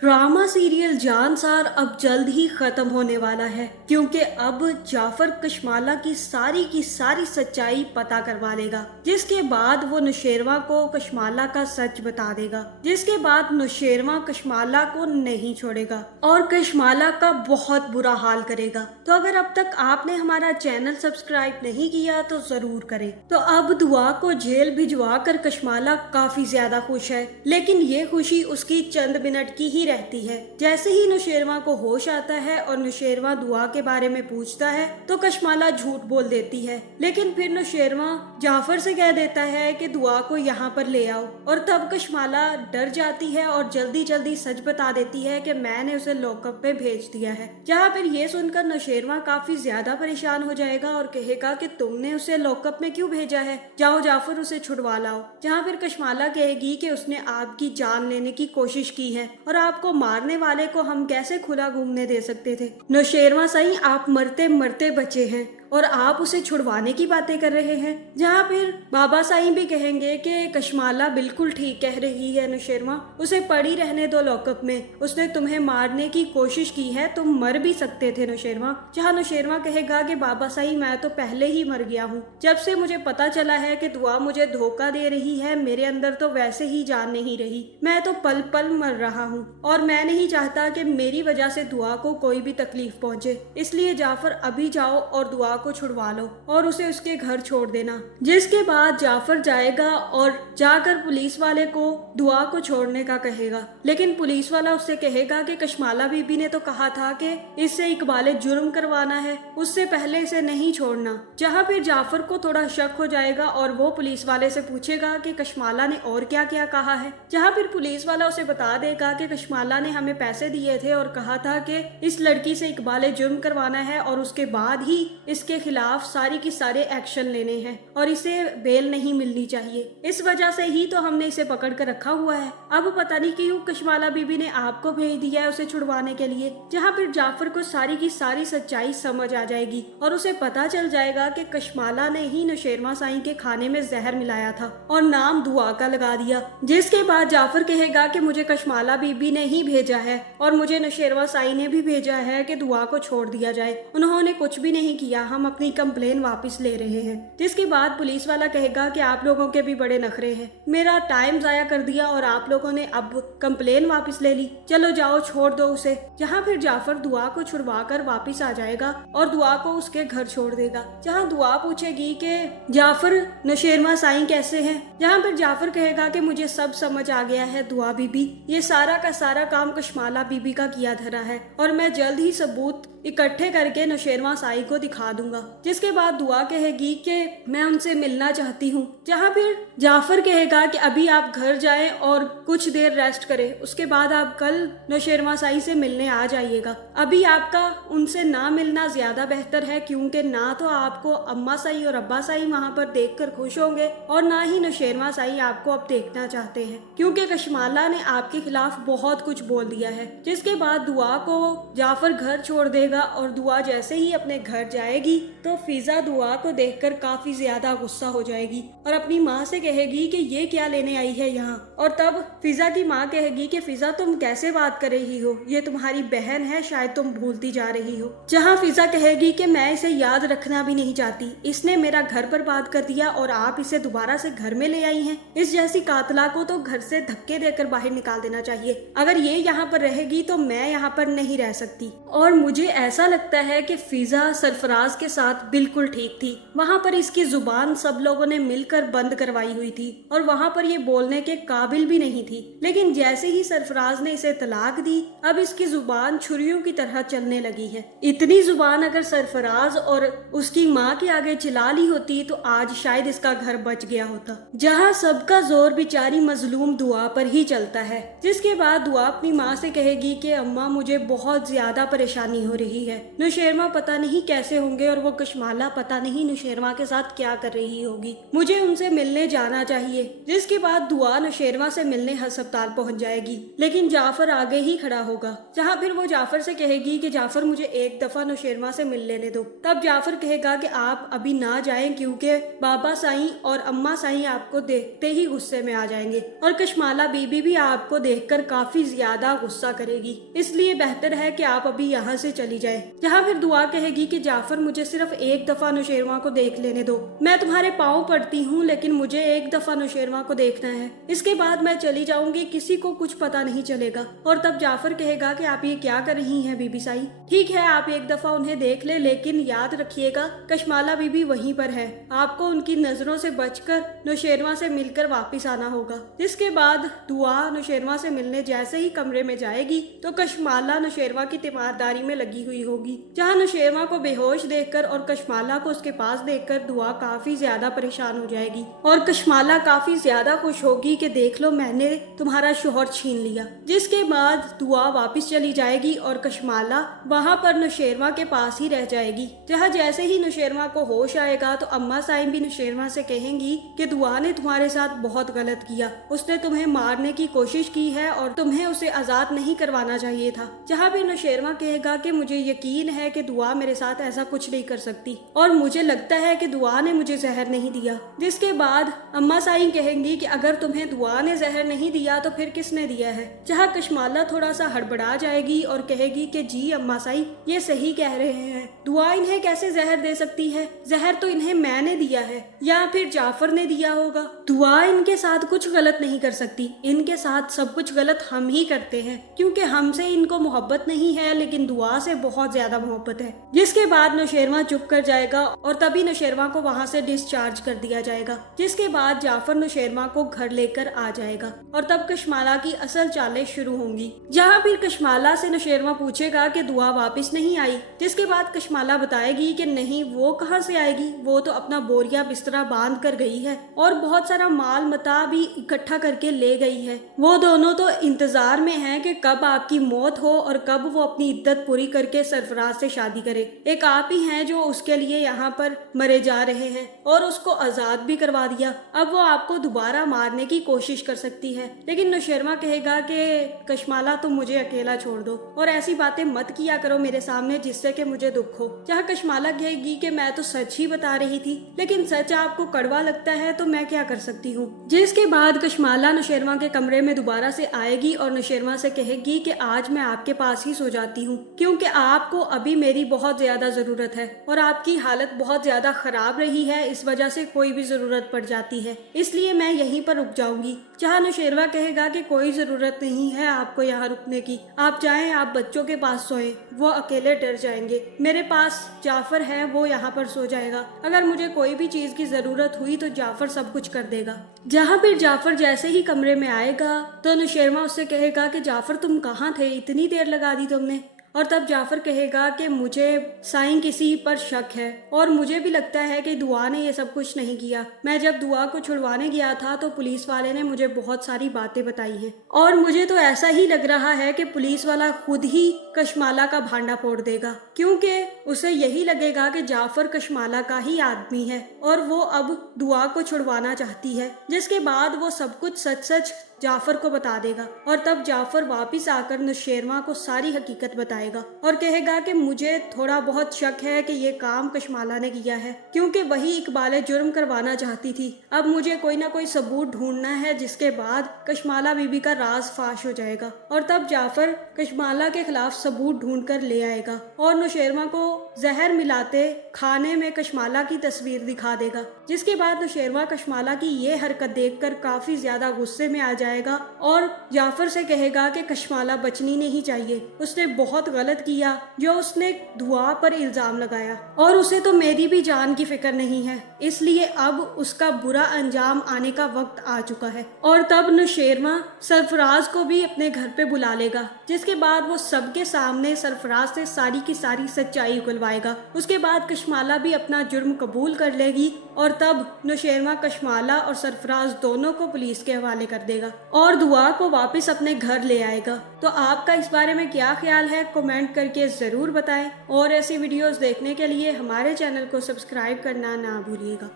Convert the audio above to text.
Drama serial Jansar अब जल्द ही खत्म होने वाला है, क्योंकि अब जाफर कशमाला की सारी सच्चाई पता करवा लेगा, जिसके बाद वो नौशेरवा को कशमाला का सच बता देगा, जिसके बाद नौशेरवा कशमाला को नहीं छोड़ेगा और कशमाला का बहुत बुरा हाल करेगा। तो अगर अब तक आपने हमारा चैनल सब्सक्राइब नहीं किया तो जरूर करें। तो अब दुआ को जेल भिजवा कर कशमाला काफी ज्यादा खुश है, लेकिन ये खुशी उसकी चंद मिनट की ही रहती है। जैसे ही नौशेरवा को होश आता है और नौशेरवा दुआ के बारे में पूछता है तो कशमाला झूठ बोल देती है, लेकिन फिर नौशेरवा जाफर से कह देता है कि दुआ को यहाँ पर ले आओ, और तब कशमाला डर जाती है और जल्दी जल्दी सच बता देती है कि मैंने उसे लॉकअप पे भेज दिया है। जहाँ फिर ये सुनकर नौशेरवा काफी ज्यादा परेशान हो जाएगा और कहेगा कि तुमने उसे लॉकअप में क्यों भेजा है, जाओ जाफर उसे छुड़वा लाओ। जहाँ फिर कशमाला कहेगी कि उसने आपकी जान लेने की कोशिश की है और आपको मारने वाले को हम कैसे खुला घूमने दे सकते थे। नौशेरवा सही आप मरते मरते बचे हैं और आप उसे छुड़वाने की बातें कर रहे हैं। जहाँ फिर बाबा साईं भी कहेंगे कि कशमाला बिल्कुल ठीक कह रही है नौशेरवा, उसे पड़ी रहने दो लॉकअप में, उसने तुम्हें मारने की कोशिश की है, तुम मर भी सकते थे नौशेरवा। जहाँ नौशेरवा कहेगा कि बाबा साईं मैं तो पहले ही मर गया हूँ, जब से मुझे पता चला है कि दुआ मुझे धोखा दे रही है, मेरे अंदर तो वैसे ही जान नहीं रही, मैं तो पल पल मर रहा हूँ और मैं नहीं चाहता कि मेरी वजह से दुआ को कोई भी तकलीफ पहुँचे, इसलिए जाफर अभी जाओ और दुआ को छुड़वा लो और उसे उसके घर छोड़ देना। जिसके बाद जाफर जाएगा और जाकर पुलिस वाले को दुआ को छोड़ने का कहेगा, लेकिन पुलिस वाला उससे कहेगा कि कशमाला बीबी ने तो कहा था कि इससे इकबाले जुर्म करवाना है, उससे पहले इसे नहीं छोड़ना। जहाँ फिर जाफर को थोड़ा शक हो जाएगा और वो पुलिस वाले से पूछेगा कि कशमाला ने और क्या क्या कहा है। जहाँ फिर पुलिस वाला उसे बता देगा कि कशमाला ने हमें पैसे दिए थे और कहा था कि इस लड़की से इकबाले जुर्म करवाना है और उसके बाद ही इसके खिलाफ सारी की सारे एक्शन लेने हैं और इसे बेल नहीं मिलनी चाहिए, इस वजह से ही तो हमने इसे पकड़ कर रखा हुआ है। अब पता नहीं क्यों कशमाला बीबी ने आपको भेज दिया है उसे छुड़वाने के लिए। जहाँ फिर जाफर को सारी की सारी सच्चाई समझ आ जाएगी और उसे पता चल जाएगा कि कशमाला ने ही नौशेरवा साईं के खाने में जहर मिलाया था और नाम दुआ का लगा दिया। जिसके बाद जाफर कहेगा कि मुझे कशमाला बीबी ने ही भेजा है और मुझे नौशेरवा साईं ने भी भेजा है कि दुआ को छोड़ दिया जाए, उन्होंने कुछ भी नहीं किया, हम अपनी कंप्लेन वापस ले रहे हैं। जिसके बाद पुलिस वाला कहेगा कि आप लोगों के भी बड़े नखरे हैं, मेरा टाइम जाया कर दिया और आप लोगों ने अब कंप्लेन वापस ले ली, चलो जाओ छोड़ दो उसे। जहाँ फिर जाफर दुआ को छुड़वा कर वापिस आ जाएगा और दुआ को उसके घर छोड़ देगा। जहाँ दुआ पूछेगी कि जाफर नौशेरवा साईं कैसे हैं, जहाँ फिर जाफर कहेगा कि मुझे सब समझ आ गया है दुआ बीबी, ये सारा का सारा काम कशमाला बीबी का किया धरा है और मैं जल्द ही सबूत इकट्ठे करके नौशेरवा साईं को दिखा दूंगा। जिसके बाद दुआ कहेगी कि मैं उनसे मिलना चाहती हूँ। जहाँ फिर जाफर कहेगा कि अभी आप घर जाएं और कुछ देर रेस्ट करें, उसके बाद आप कल नौशेरवा साईं से मिलने आ जाइएगा। अभी आपका उनसे ना मिलना ज्यादा बेहतर है, क्योंकि ना तो आपको अम्मा साईं और अब्बा साईं वहाँ पर देखकर खुश होंगे और ना ही नौशेरवा साईं आपको अब देखना चाहते हैं, क्योंकि कशमाला ने आपके खिलाफ बहुत कुछ बोल दिया है। जिसके बाद दुआ को जाफर घर छोड़ देगा और दुआ जैसे ही अपने घर जाएगी तो फिजा दुआ को देखकर काफी ज्यादा गुस्सा हो जाएगी और अपनी माँ से कहेगी कि ये क्या लेने आई है यहाँ। और तब फिजा की माँ कहेगी कि फिजा तुम कैसे बात कर रही हो, ये तुम्हारी बहन है, शायद तुम भूलती जा रही हो। जहाँ फिजा कहेगी कि मैं इसे याद रखना भी नहीं चाहती, इसने मेरा घर बर्बाद कर दिया और आप इसे दोबारा से घर में ले आई हैं, इस जैसी कातला को तो घर से धक्के देकर बाहर निकाल देना चाहिए, अगर ये यहाँ पर रहेगी तो मैं यहाँ पर नहीं रह सकती। और मुझे ऐसा लगता है कि फिजा सरफराज के साथ बिल्कुल ठीक थी, वहाँ पर इसकी जुबान सब लोगों ने मिलकर बंद करवाई हुई थी और वहाँ पर ये बोलने के काबिल भी नहीं थी, लेकिन जैसे ही सरफराज ने इसे तलाक दी अब इसकी जुबान छुरियों की तरह चलने लगी है। इतनी जुबान अगर सरफराज और उसकी माँ के आगे चला ली होती तो आज शायद इसका घर बच गया होता। जहाँ सबका जोर बेचारी मजलूम दुआ पर ही चलता है। जिसके बाद दुआ अपनी माँ से कहेगी कि अम्मा मुझे बहुत ज्यादा परेशानी हो रही है, नौशेरवा पता नहीं कैसे होंगे और और वो कशमाला पता नहीं नौशेरवा के साथ क्या कर रही होगी। मुझे उनसे मिलने जाना चाहिए। जिसके बाद दुआ नौशेरवा से मिलने अस्पताल पहुंच जाएगी, लेकिन जाफर आगे ही खड़ा होगा, जहाँ फिर वो जाफर से कहेगी कि जाफर मुझे एक दफा नौशेरवा से मिल लेने दो। तब जाफर कहेगा कि आप अभी ना जाएं, क्योंकि बाबा साईं और अम्मा साईं आपको देखते ही गुस्से में आ जाएंगे और कशमाला बीबी भी आपको देखकर काफी ज्यादा गुस्सा करेगी, इसलिए बेहतर है कि आप अभी यहाँ से चली जाएं। जहाँ फिर दुआ कहेगी कि जाफर मुझे सिर्फ एक दफा नौशेरवा को देख लेने दो, मैं तुम्हारे पाँव पड़ती हूँ, लेकिन मुझे एक दफा नौशेरवा को देखना है, इसके बाद मैं चली जाऊंगी, किसी को कुछ पता नहीं चलेगा। और तब जाफर कहेगा कि आप ये क्या कर रही हैं बीबी साई, ठीक है आप एक दफा उन्हें देख ले, लेकिन याद रखिएगा कशमाला बीबी वहीं पर है, आपको उनकी नजरों से बचकर नौशेरवा से मिलकर वापिस आना होगा। जिसके बाद दुआ नौशेरवा से मिलने जैसे ही कमरे में जाएगी तो कशमाला नौशेरवा की तीमारदारी में लगी हुई होगी, जहाँ नौशेरवा को बेहोश देखकर और कशमाला को उसके पास देखकर दुआ काफी ज्यादा परेशान हो जाएगी और कशमाला काफी ज्यादा खुश होगी कि देख लो मैंने तुम्हारा शोहर छीन लिया। जिसके बाद दुआ वापस चली जाएगी और कशमाला वहाँ पर नौशेरवा के पास ही रह जाएगी, जहाँ जैसे ही नौशेरवा को होश आएगा तो अम्मा साईं भी नौशेरवा से कहेंगी कि दुआ ने तुम्हारे साथ बहुत गलत किया, उसने तुम्हें मारने की कोशिश की है और तुम्हें उसे आजाद नहीं करवाना चाहिए था। जहाँ भी नौशेरवा कहेगा कि मुझे यकीन है कि दुआ मेरे साथ ऐसा कुछ नहीं कर सकती और मुझे लगता है कि दुआ ने मुझे जहर नहीं दिया। जिसके बाद अम्मा साईं कहेंगी कि अगर तुम्हें दुआ ने जहर नहीं दिया तो फिर किसने दिया है। जहाँ कशमाला थोड़ा सा हड़बड़ा जाएगी और कहेगी कि जी अम्मा साईं ये सही कह रहे हैं, दुआ इन्हें कैसे जहर दे सकती है, जहर तो इन्हें मैंने दिया है या फिर जाफर ने दिया होगा। दुआ इनके साथ कुछ गलत नहीं कर सकती, इनके साथ सब कुछ गलत हम ही करते हैं, क्योंकि हमसे इनको मोहब्बत नहीं है लेकिन दुआ से बहुत ज्यादा मोहब्बत है। जिसके बाद नौशेरवा चुप कर जाएगा और तभी नौशेरवा को वहाँ से डिस्चार्ज कर दिया जाएगा। जिसके बाद जाफर नौशेरवा को घर लेकर आ जाएगा और तब कशमाला की असल चालें शुरू होंगी, जहाँ फिर कशमाला से नौशेरवा पूछेगा कि दुआ वापस नहीं आई। जिसके बाद कशमाला बताएगी कि नहीं वो कहाँ से आएगी, वो तो अपना बोरिया बिस्तरा बांध कर गई है और बहुत सारा माल मता भी इकट्ठा करके ले गई है। वो दोनों तो इंतजार में हैं कि कब आपकी मौत हो और कब वो अपनी इद्दत पूरी करके सरफराज से शादी करे। एक आप ही हैं जो उसके लिए यहाँ पर मरे जा रहे हैं और उसको आजाद भी करवा दिया, अब वो आपको दोबारा मारने की कोशिश कर सकती है। लेकिन नौशेरवा कहेगा कि कशमाला तुम मुझे अकेला छोड़ दो और ऐसी बातें मत किया करो मेरे सामने जिससे कि मुझे दुख हो। जहाँ कशमाला कहेगी कि मैं तो सच ही बता रही थी, लेकिन सच आपको कड़वा लगता है तो मैं क्या कर सकती हूँ। जिसके बाद कशमाला नौशेरवा के कमरे में दोबारा से आएगी और नौशेरवा से कहेगी कि आज मैं आपके पास ही सो जाती हूँ, क्योंकि आपको अभी मेरी बहुत ज्यादा जरूरत है और आपकी हालत बहुत ज्यादा खराब रही है, इस वजह से कोई भी जरूरत पड़ जाती है, इसलिए मैं यहीं पर रुक जाऊंगी। जहाँ नौशेरवा कहेगा कि कोई जरूरत नहीं है आपको यहाँ रुकने की, आप जाएं, आप बच्चों के पास सोएं, वो अकेले डर जाएंगे, मेरे पास जाफर है वो यहाँ पर सो जाएगा, अगर मुझे कोई भी चीज की जरूरत हुई तो जाफर सब कुछ कर देगा। जहाँ फिर जाफर जैसे ही कमरे में आएगा तो नौशेरवा उससे कहेगा कि जाफर तुम कहाँ थे, इतनी देर लगा दी तुमने। और तब जाफर कहेगा कि मुझे साईं किसी पर शक है और मुझे भी लगता है कि दुआ ने ये सब कुछ नहीं किया। मैं जब दुआ को छुड़वाने गया था तो पुलिस वाले ने मुझे बहुत सारी बातें बताई हैं और मुझे तो ऐसा ही लग रहा है कि पुलिस वाला खुद ही कशमाला का भांडा फोड़ देगा, क्योंकि उसे यही लगेगा कि जाफर कशमाला का ही आदमी है और वो अब दुआ को छुड़वाना चाहती है। जिसके बाद वो सब कुछ सच सच जाफर को बता देगा और तब जाफर वापस आकर नौशेरवा को सारी हकीकत बताएगा और कहेगा कि मुझे थोड़ा बहुत शक है कि ये काम कशमाला ने किया है, क्योंकि वही इकबाल जुर्म करवाना चाहती थी। अब मुझे कोई ना कोई सबूत ढूंढना है, जिसके बाद कशमाला बीबी का राज फाश हो जाएगा और तब जाफर कशमाला के खिलाफ सबूत ढूंढ कर ले आएगा और नौशेरवा को जहर मिलाते खाने में कशमाला की तस्वीर दिखा देगा। जिसके बाद नौशेरवा कशमाला की ये हरकत देखकर काफी ज्यादा गुस्से में आ जाएगा और जाफर से कहेगा कि कशमाला बचनी नहीं चाहिए, उसने बहुत गलत किया जो उसने दुआ पर इल्जाम लगाया और उसे तो मेरी भी जान की फिक्र नहीं है, इसलिए अब उसका बुरा अंजाम आने का वक्त आ चुका है। और तब नौशेरवा सरफराज को भी अपने घर पे बुला लेगा, जिसके बाद वो सबके सामने सरफराज से सारी की सारी सच्चाई उगलवाएगा। उसके बाद कशमाला भी अपना जुर्म कबूल कर लेगी और तब नौशेरवा कशमाला और सरफराज दोनों को पुलिस के हवाले कर देगा। اور دعا کو واپس اپنے گھر لے آئے گا۔ تو آپ کا اس بارے میں کیا خیال ہے کمنٹ کر کے ضرور بتائیں، اور ایسی ویڈیوز دیکھنے کے لیے ہمارے چینل کو سبسکرائب کرنا نہ بھولیے گا۔